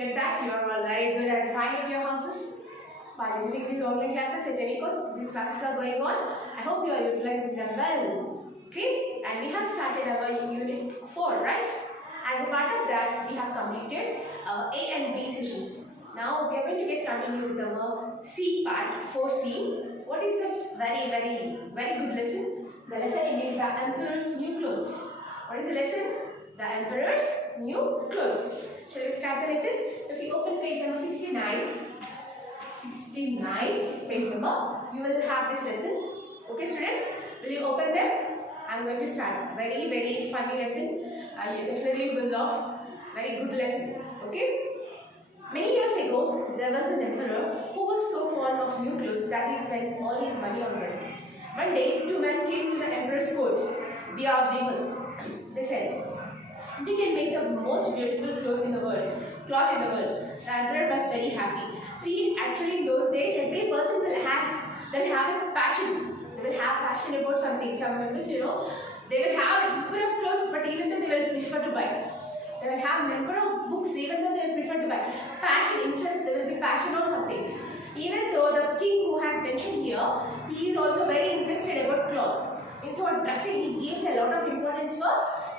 expected that you are all very good and fine at your houses by listening to these online classes. At any cost, these classes are going on. I hope you are utilizing them well. Okay, and we have started our unit 4, right? As a part of that, we have completed our A and B sessions. Now we are going to get continued with our C part, 4C. What is that? Very good lesson. The lesson is the Emperor's New Clothes. What is the lesson? The Emperor's New Clothes. Shall we start the lesson? If you open page number 69, page number, you will have this lesson. Okay, students? Will you open them? I am going to start. Very funny lesson. You definitely will love. Very good lesson. Okay? Many years ago, there was an emperor who was so fond of new clothes that he spent all his money on them. One day, two men came to the emperor's court. We are weavers. They said, we can make the most beautiful cloth in the world. The emperor was very happy. See, actually in those days, every person will have a passion. They will have passion about something. Some members, they will have a number of clothes, but even though they will prefer to buy. They will have a number of books, even though they will prefer to buy. Passion, interest, there will be passion on some things. Even though the king who has mentioned here, he is also very interested about cloth. And so dressing, he gives a lot of importance for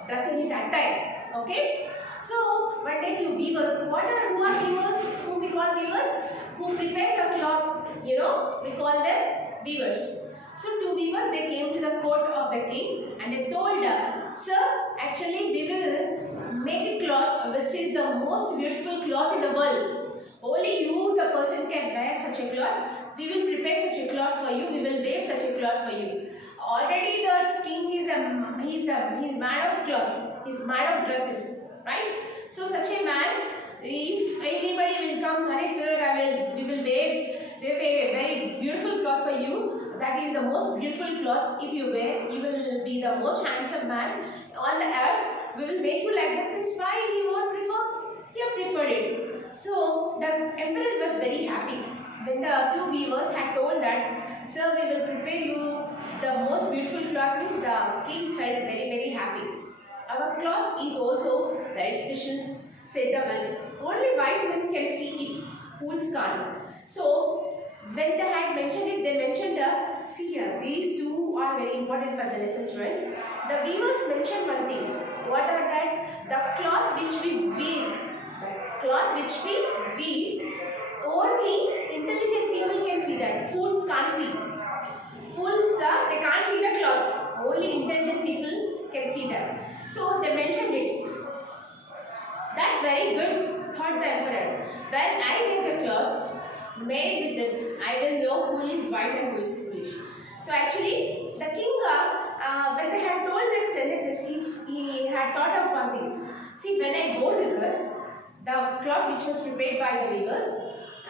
dressing his attire. Okay? So, one day two weavers. Who are weavers? Whom we call weavers? Who prepares the cloth, we call them weavers. So, two weavers, they came to the court of the king and they told her, sir, actually we will make a cloth which is the most beautiful cloth in the world. Only you, the person, can wear such a cloth. We will prepare such a cloth for you. We will weave such a cloth for you. Already the king is he's mad of cloth. He's mad of dresses, right? So such a man, if anybody will come, hi sir, we will weave a very beautiful cloth for you. That is the most beautiful cloth. If you wear, you will be the most handsome man on the earth. We will make you like that. Means why you won't prefer? He preferred it. So the emperor was very happy when the two weavers had told that, sir, we will prepare you the most beautiful cloth. Means the king felt very happy. Our cloth is also very special, said the man. Only wise men can see it, fools can't. So when they had mentioned it, they mentioned see here, these two are very important for the lesson, students. The weavers mentioned one thing. What are that? The cloth which we weave. Only intelligent people can see that. Fools can't see. Fools, they can't see the cloth. Only intelligent people can see that. So they mentioned it. That's very good, thought the emperor. When I get the cloth made with it, I will know who is wise and who is foolish. So actually, the king, when they had told that sentence, he had thought of one thing. See, when I wore the dress, the cloth which was prepared by the weavers,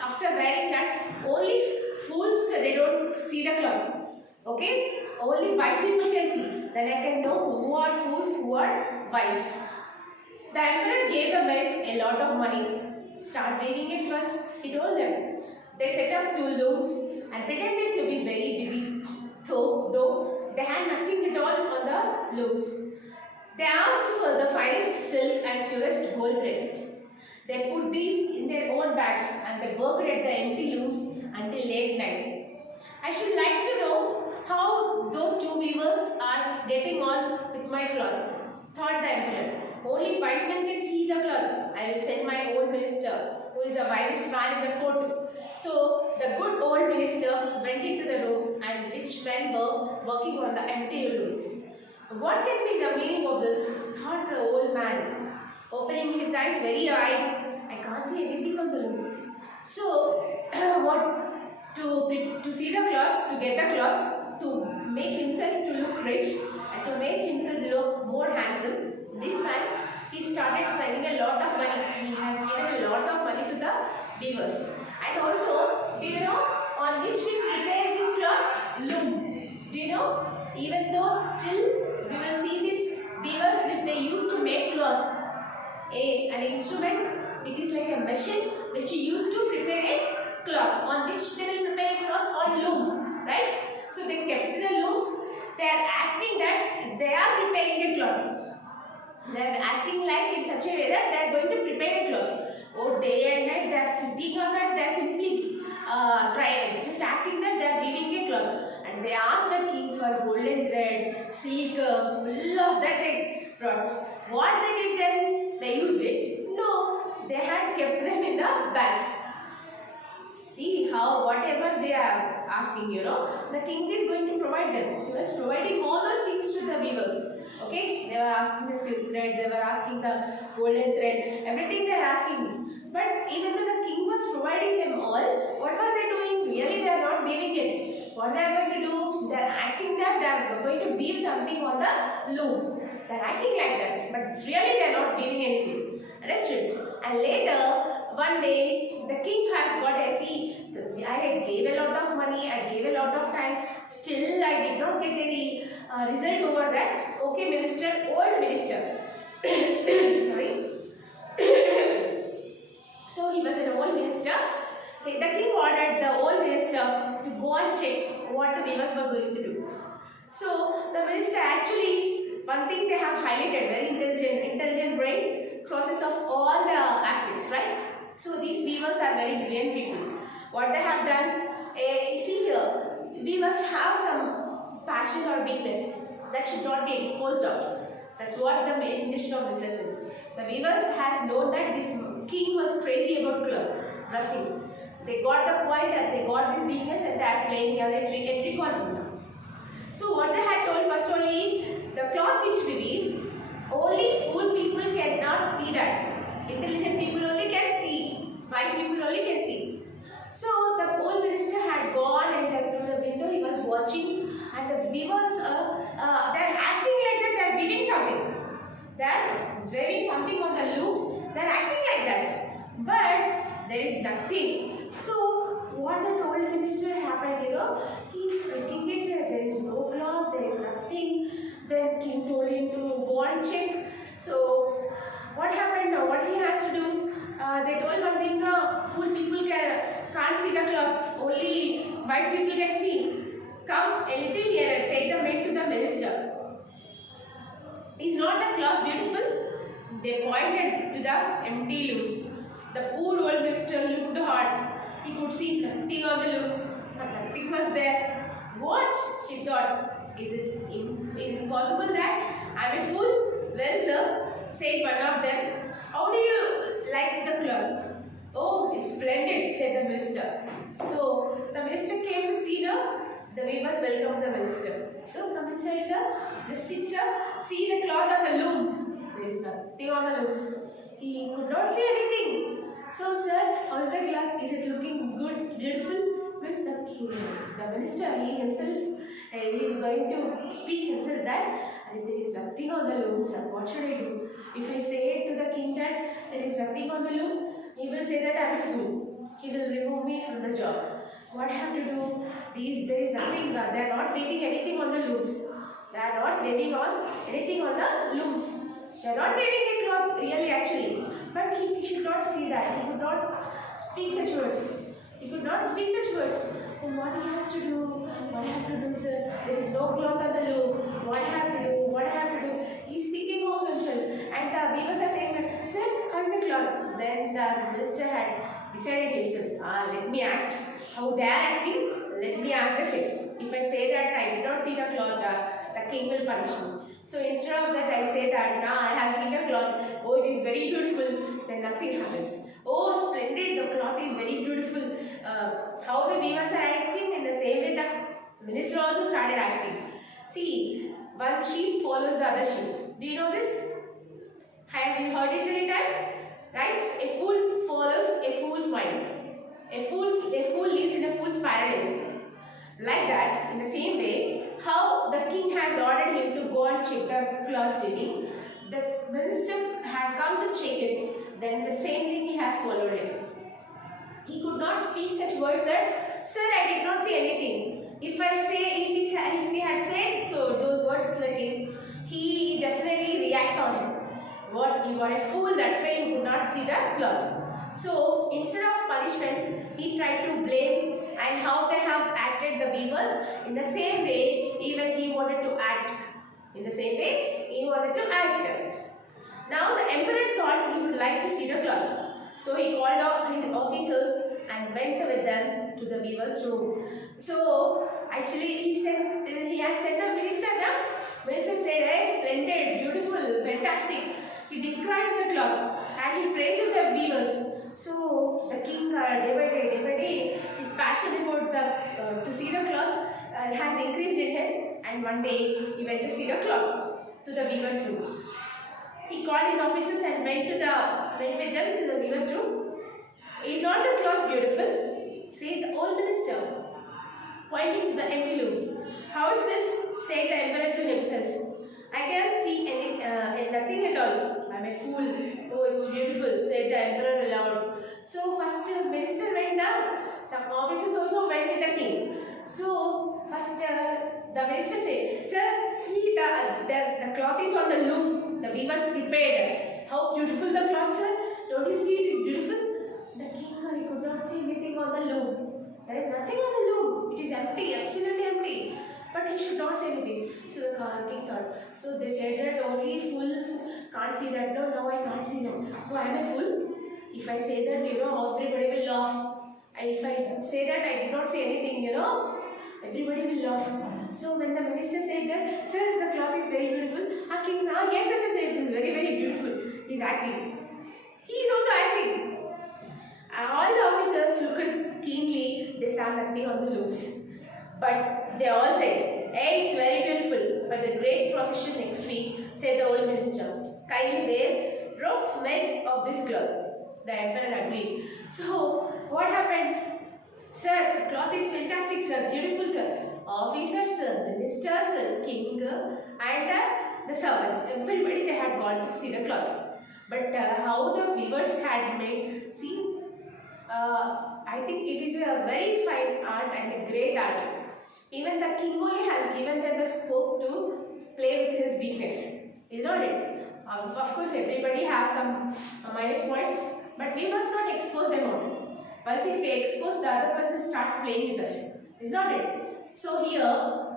after wearing that, only fools, they don't see the cloth. Okay? Only wise people can see. Then I can know who are fools, who are wise. The emperor gave the men a lot of money. Start weaving at once, he told them. They set up two looms and pretended to be very busy, though they had nothing at all on the looms. They asked for the finest silk and purest gold thread. They put these in their own bags and they worked at the empty looms until late night. I should like to know how those two weavers are getting on with my cloth, thought the emperor. Only wise men can see the cloth. I will send my old minister, who is the wisest man in the court. So the good old minister went into the room and which men were working on the empty looms. What can be the meaning of this? Thought the old man, opening his eyes very wide. I can't see anything on the looms. So to see the cloth, to get the cloth, to make himself to look rich and to make himself look more handsome, this man, he started spending a lot of money. He has given a lot of money to the weavers. And also, do you know on which we prepare this cloth? Loom. Do you know? Even though still we will see these weavers which they used to make cloth. An instrument, it is like a machine which you use to prepare a cloth. On which they will prepare a cloth on loom. Right? So they kept the looms. They are acting that they are preparing a cloth. They are acting like in such a way that they are going to prepare a cloth. Oh, day and night they are sitting on that, they are simply just acting that they are weaving a cloth. And they asked the king for golden thread, silk, full of that they brought. What they did then? They used it? No, they had kept them in the bags. See how whatever they are asking, the king is going to provide them. He was providing all those things to the weavers. Okay, they were asking the silk thread, they were asking the golden thread, everything they are asking. But even though the king was providing them all, what were they doing? Really, they are not weaving it. What they are going to do? They are acting that they are going to weave something on the loom. They are acting like that, but really they are not weaving anything. Understood? And later, one day, the king has got a see. I gave a lot of money, I gave a lot of time, still I did not get any result over that. Okay, minister, old minister. Sorry. So he was an old minister. The king ordered the old minister to go and check what the weavers were going to do. So the minister actually, one thing they have highlighted, very intelligent brain, process of all the aspects, right? So these weavers are very brilliant people. What they have done, see here, we must have some passion or weakness that should not be exposed out. That's what the main intention of this lesson. The weavers has known that this king was crazy about dressing. They got the point and they got this weakness and they are playing a trick on him now. So what they had told first only, the cloth which we weave, only fool people cannot see that. Intelligent people only can see. Wise people only can see. So the old minister had gone and through the window he was watching, and the weavers they are acting like that they are weaving something. They are weaving something on the loops. They are acting like that, but there is nothing. So what the old minister happened, he's looking at it. There is no cloth. There is nothing. Then king told him to go and check. So what happened now? What he has to do? They told one thing, fool people can't see the cloth, only wise people can see. Come a little nearer, said the men to the minister. Is not the cloth beautiful? They pointed to the empty looms. The poor old minister looked hard. He could see nothing on the looms, but nothing was there. What? He thought, is it possible that I am a fool? Well, sir, said one of them. How do you like the cloth? Oh, it's splendid, said the minister. So the minister came to see the weavers welcomed the minister. So come inside, sir. Just sit, sir. See the cloth on the looms. There is nothing on the looms. He could not see anything. So, sir, how is the cloth? Is it looking good, beautiful? Means the minister, he himself, he is going to speak himself that there is nothing on the loom, sir. What should I do? If I say to the king that there is nothing on the loom, he will say that I am a fool. He will remove me from the job. What I have to do? There is nothing. They are not weaving anything on the looms. They are not weaving on anything on the looms. They are not weaving a cloth really actually. But he should not see that. He could not speak such words. He could not speak such words. Then what he has to do? What I have to do, sir? There is no cloth on the loom. What I have to do? What I have to do? He is thinking of himself. And the weavers are saying, sir, how is the cloth? Then the minister had decided himself, let me act. How they are acting, let me act the same. If I say that I did not see the cloth, the king will punish me. So instead of that, I say that now I have seen the cloth. Oh, it is very beautiful. Then nothing happens. Oh, splendid! The cloth is very beautiful. How the weavers are acting, in the same way the minister also started acting. See, one sheep follows the other sheep. Do you know this? Have you heard it any time? Right? A fool follows a fool's mind. A fool lives in a fool's paradise. Like that, in the same way, how the king has ordered him to go and check the cloth weaving, the minister had come to check it, then the same thing he has followed it. He could not speak such words that, sir, I did not see anything. If he had said so those words to the king, he definitely reacts on him. What, you are a fool, that's why you could not see the cloth. So instead of punishment, he tried to blame, and how they have acted the weavers, in the same way even he wanted to act. In the same way he wanted to act. Now the emperor thought he would like to see the cloth. So he called off his officers and went with them to the weaver's room. So actually he had sent the minister now. Minister said, hey, splendid, beautiful, fantastic. He described the cloth and he praised the weavers. So the king day by day, his passion about to see the cloth has increased in him, and one day he went to see the cloth to the weaver's room. He called his officers and went with them to the weaver's room. Is not the cloth beautiful? Said the old minister, pointing to the empty looms. How is this? Said the emperor to himself. I can't see nothing at all. I'm a fool. Oh, it's beautiful, said the emperor aloud. So first minister went down. Some officers also went with the king. So first the minister said, sir, see the cloth is on the loom. The weavers prepared. How beautiful the cloth, sir. Don't you see it is beautiful? The king he could not see anything on the loom. There is nothing on the loom. It is empty, absolutely empty. But he should not say anything. So the king thought. So they said that only fools can't see that. No, now I can't see them. So I am a fool. If I say that, everybody will laugh. And if I say that I did not say anything, everybody will laugh. So when the minister said that, sir, the cloth is very beautiful. King, yes, it is very, very beautiful. He is acting. He is also acting. All the officers looked keenly. They saw nothing on the looms. But they all said, hey, it's very beautiful. But the great procession next week, said the old minister, kindly wear robes made of this cloth. The emperor agreed. So, what happened? Sir, the cloth is fantastic, sir. Beautiful, sir. Officers, sir, ministers, sir, king, and the servants. Everybody, they had gone to see the cloth. But how the weavers had made, see, I think it is a very fine art and a great art. Even the king only has given them the scope to play with his weakness. Is not it? Of course, everybody has some minus points, but we must not expose them out. Once if we expose, the other person starts playing with us. Is not it? So here,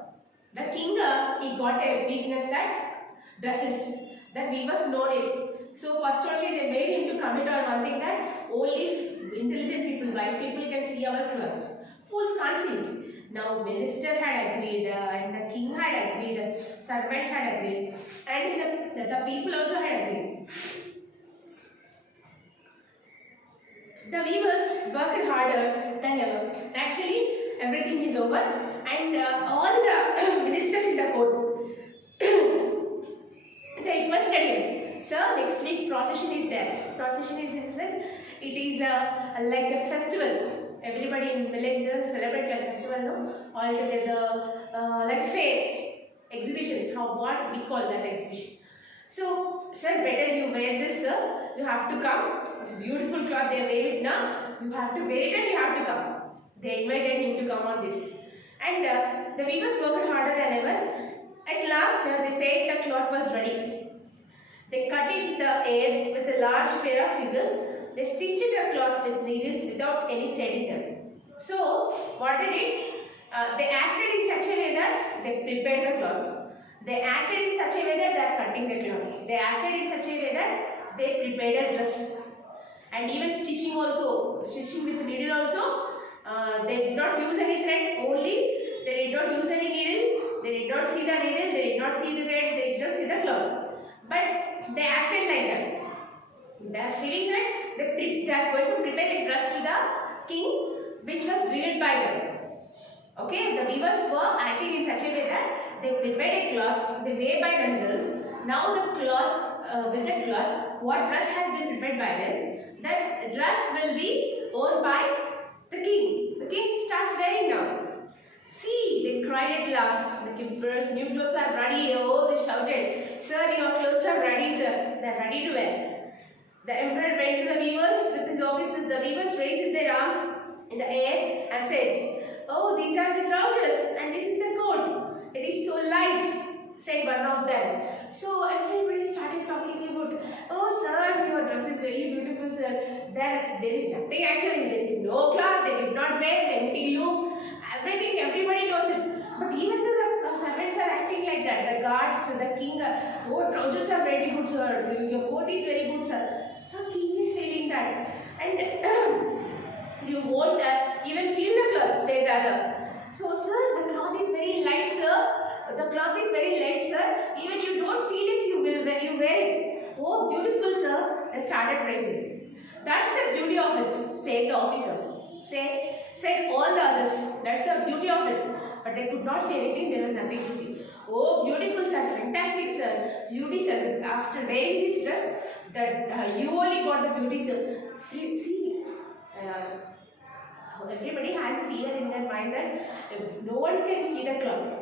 the king he got a weakness that dresses. That weavers know it. So first only they made him to commit on one thing that only intelligent people, wise people can see our cloth. Fools can't see it. Now minister had agreed and the king had agreed, servants had agreed, and the people also had agreed. The weavers worked harder than ever. Actually, everything is over and all the ministers in the court, they requested him, sir, next week procession is there. Procession is in the sense, it is like a festival. Everybody in village celebrate like a festival, no? All together, like a fair, exhibition, what we call that exhibition. So, sir, better you wear this, sir. You have to come. It's a beautiful cloth, they wear it now. You have to wear it and you have to come. They invited him to come on this. And the weavers worked harder than ever. At last, they said the cloth was ready. They cut it the air with a large pair of scissors. They stitched the cloth with needles without any thread in them. So, what they did? They acted in such a way that they prepared the cloth. They acted in such a way that they are cutting the cloth. They acted in such a way that they prepared a dress. And even stitching also, stitching with needle also, they did not use any thread, only they did not use any needle, they did not see the needle, they did not see the thread, they did not see the cloth. But they acted like that. They are feeling that they are going to prepare a dress to the king which was weaved by them. Okay, the weavers were acting in such a way that they prepared a cloth, they weave by themselves. Now the cloth, with the cloth, what dress has been prepared by them, that dress will be worn by the king. The king starts wearing now. See, they cried at last. The emperor's new clothes are ready. Oh, they shouted, sir, your clothes are ready, sir. They are ready to wear. The emperor went to the weavers with his officers. The weavers raised their arms in the air and said, oh, these are the trousers and this is the coat. It is so light, said one of them. So everybody started talking about, oh sir, your dress is very beautiful, sir. There is nothing actually. There is no cloth. They did not wear empty loom. Everything, everybody knows it. But even the servants are acting like that. The guards, the king, oh, trousers are very good, sir. Your coat is very good, sir. The king is feeling that. and you won't even feel the cloth, said the other. So, sir, the cloth is very light, sir. The cloth is very light, sir. Even you don't feel it, you wear it. Oh, beautiful, sir. They started praising. That's the beauty of it, said the officer. Said all the others. That's the beauty of it. But they could not say anything. There was nothing to see. Oh, beautiful, sir. Fantastic, sir. Beauty, sir. After wearing this dress, that you only got the beauty, sir. See, everybody has fear in their mind that no one can see the cloth.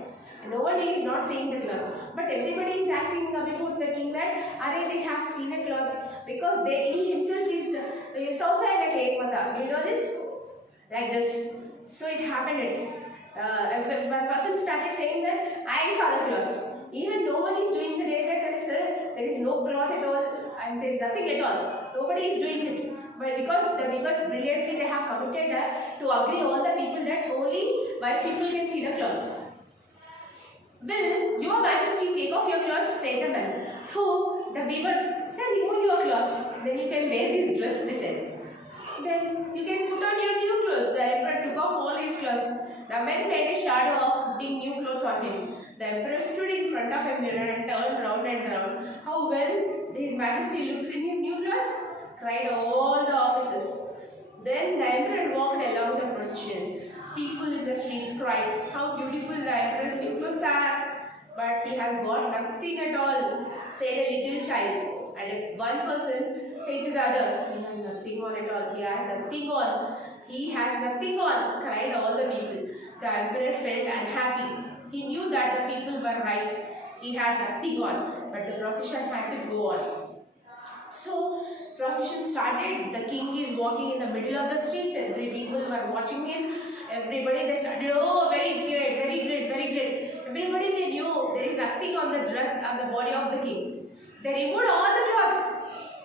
No one is not seeing the cloth. But everybody is acting before the king that they have seen a cloth because he himself is outside like a mata. Do you know this? Like this. So it happened. If one person started saying that I saw the cloth, even no one is doing the day that there is no cloth at all and there is nothing at all. Nobody is doing it. But because brilliantly they have committed to agree all the people that only wise people can see the cloth. Will your majesty take off your clothes, said the man. So the weavers said, remove your clothes, then you can wear this dress, they said. Then you can put on your new clothes. The emperor took off all his clothes. The man made a shadow of putting new clothes on him. The emperor stood in front of a mirror and turned round and round. How well his majesty looks in his new clothes, cried all the officers. Then the emperor walked along the procession. People in the streets cried, how beautiful the emperor's new clothes are. But he has got nothing at all, said a little child. And one person said to the other, he has nothing on at all. He has nothing on. He has nothing on, cried all the people. The emperor felt unhappy. He knew that the people were right. He had nothing on, but the procession had to go on. So, procession started. The king is walking in the middle of the streets. Every people were watching him. Everybody, they started, oh, very great, very great, very great. Everybody, they knew there is nothing on the dress, on the body of the king. They removed all the clothes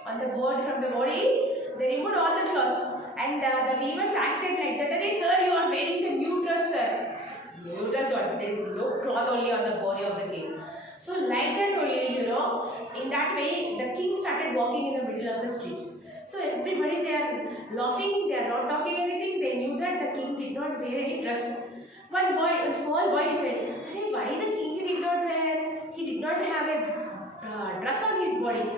on the board from the body. They removed all the clothes. And the weavers acted like that. Hey, sir, you are wearing the new dress, sir. New dress what? There is no cloth only on the body of the king. So like that only, in that way, the king started walking in the middle of the streets. So everybody, they are laughing, they are not talking anything. They knew that the king did not wear any dress. One boy, a small boy, he said, hey, why the king did not wear? He did not have a dress on his body.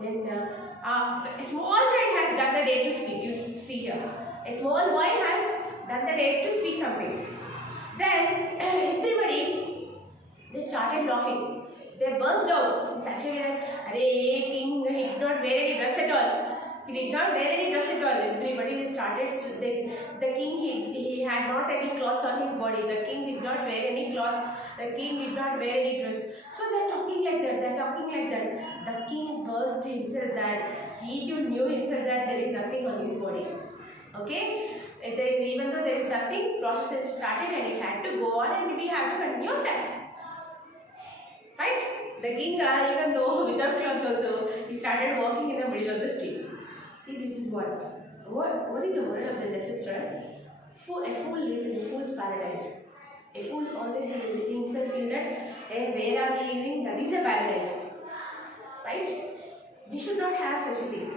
Then a small child has done the day to speak. You see here, a small boy has done the day to speak something. Then everybody, they started laughing. They burst out in such a way that, king, he did not wear any dress at all. He did not wear any dress at all. Everybody started, the king, he had not any clothes on his body. The king did not wear any cloth. The king did not wear any dress. So they are talking like that. The king burst himself that he too knew himself that there is nothing on his body. Okay? Even though there is nothing, process started and it had to go on and we had to continue class. Right? The king, even though without clothes also, he started walking in the middle of the streets. See, this is what is the moral of the lesson, students? A fool lives in a fool's paradise. A fool always himself feel that, hey, where are we living? That is a paradise. Right? We should not have such a thing.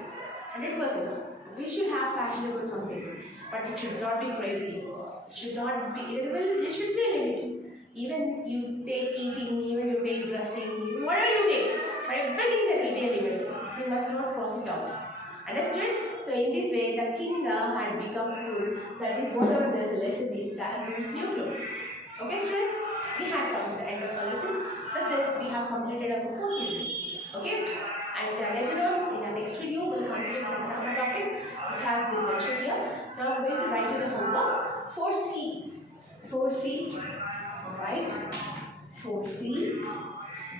100%. We should have passion about some things, but it should not be crazy. It should not be. Well, it should be a limit. Even you take eating, even you take dressing, whatever you take, for everything there will be a limit. We must not cross it out. Understood? So in this way, the king had become full. That is whatever this lesson is, that includes new clothes. Okay, students? We had come to the end of our lesson. With this, we have completed our 4th unit. Okay? And later on, in our next video, we will continue with the grammar topic, which has been mentioned here. Now, I am going to write you the homework. 4C. 4C. Alright. 4C.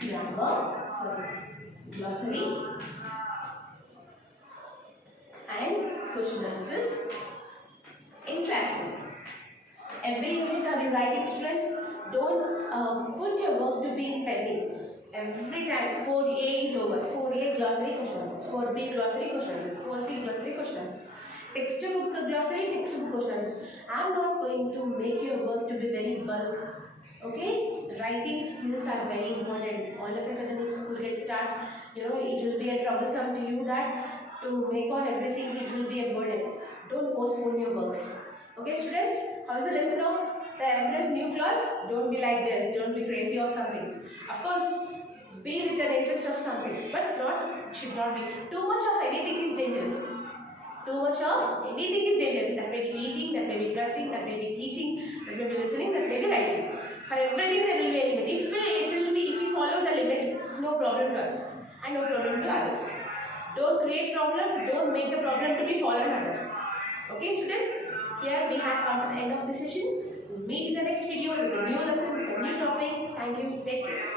Grammar. Glossary. And question answers in classroom. Every unit are you writing, students? Don't put your work to be pending. Every time 4A is over. 4A glossary question answers. 4B glossary question answers. 4C glossary question answers. Textbook glossary, textbook question answers. I am not going to make your work to be very bulk. Okay? Writing skills are very important. All of a sudden if school gets starts, it will be a troublesome to you that to make on everything, it will be a burden. Don't postpone your works. Okay, students? How is the lesson of the emperor's new clothes? Don't be like this. Don't be crazy of some things. Of course, be with an interest of some things, but should not be. Too much of anything is dangerous. Too much of anything is dangerous. That may be eating, that may be dressing, that may be teaching, that may be listening, that may be writing. For everything there will be a limit. If we follow the limit, no problem to us and no problem to others. Don't create problem, don't make the problem to be followed others. Okay students, here we have come to the end of the session. We'll meet in the next video with a new lesson, with a new topic. Thank you. Take care.